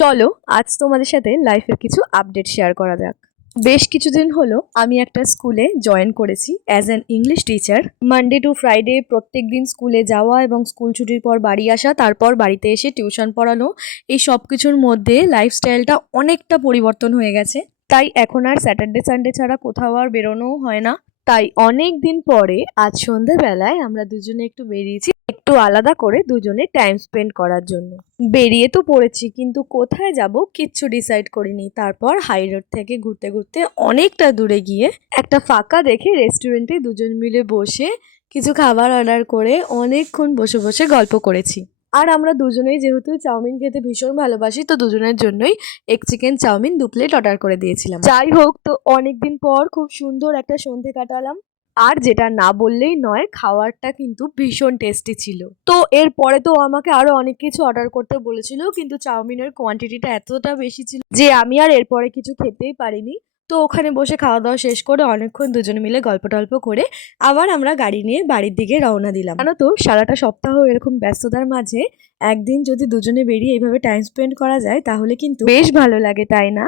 চলো আজ তোমাদের সাথে লাইফের কিছু আপডেট শেয়ার করা যাক। বেশ কিছুদিন হলো আমি একটা স্কুলে জয়েন করেছি as an English teacher. Monday to Friday প্রত্যেক দিন স্কুলে যাওয়া এবং স্কুল ছুটির পর বাড়ি আসা, তারপর বাড়িতে এসে টিউশন পড়ানো, এই সব কিছুর মধ্যে লাইফস্টাইলটা অনেকটা পরিবর্তন হয়ে গেছে। তাই এখন আর স্যাটারডে সানডে ছাড়া কোথাও আর বেরোনোও হয় না। তাই অনেক দিন পরে আজ সন্ধ্যেবেলায় আমরা দুজনে একটু বেরিয়েছি, একটু আলাদা করে দুজনে টাইম স্পেন্ড করার জন্য। বেরিয়ে তো পড়েছি, কিন্তু কোথায় যাব কিচ্ছু ডিসাইড করিনি। তারপর হাই রোড থেকে ঘুরতে ঘুরতে অনেকটা দূরে গিয়ে একটা ফাঁকা দেখে রেস্টুরেন্টে দুজন মিলে বসে কিছু খাবার অর্ডার করে অনেকক্ষণ বসে বসে গল্প করেছি। আর আমরা দুজনেই যেহেতু চাউমিন খেতে ভীষণ ভালোবাসি, তো দুজনের জন্যই egg chicken chowmein 2 plate order করে দিয়েছিলাম। যাই হোক, তো অনেকদিন পর খুব সুন্দর একটা সন্ধে কাটালাম। আর যেটা না বললেই নয়, খাবারটা কিন্তু ভীষণ টেস্টি ছিল। তো এরপরে তো আমাকে আরো অনেক কিছু অর্ডার করতে বলেছিল, কিন্তু চাউমিনের কোয়ান্টিটিটা এতটা বেশি ছিল যে আমি আর এরপরে কিছু খেতেই পারিনি। তো ওখানে বসে খাওয়া দাওয়া শেষ করে অনেকক্ষণ দুজনে মিলে গল্প টল্প করে আবার আমরা গাড়ি নিয়ে বাড়ির দিকে রওনা দিলাম। জানো তো, সারাটা সপ্তাহ এরকম ব্যস্ততার মাঝে একদিন যদি দুজনে বেরিয়ে এইভাবে টাইম স্পেন্ড করা যায় তাহলে কিন্তু বেশ ভালো লাগে, তাই না?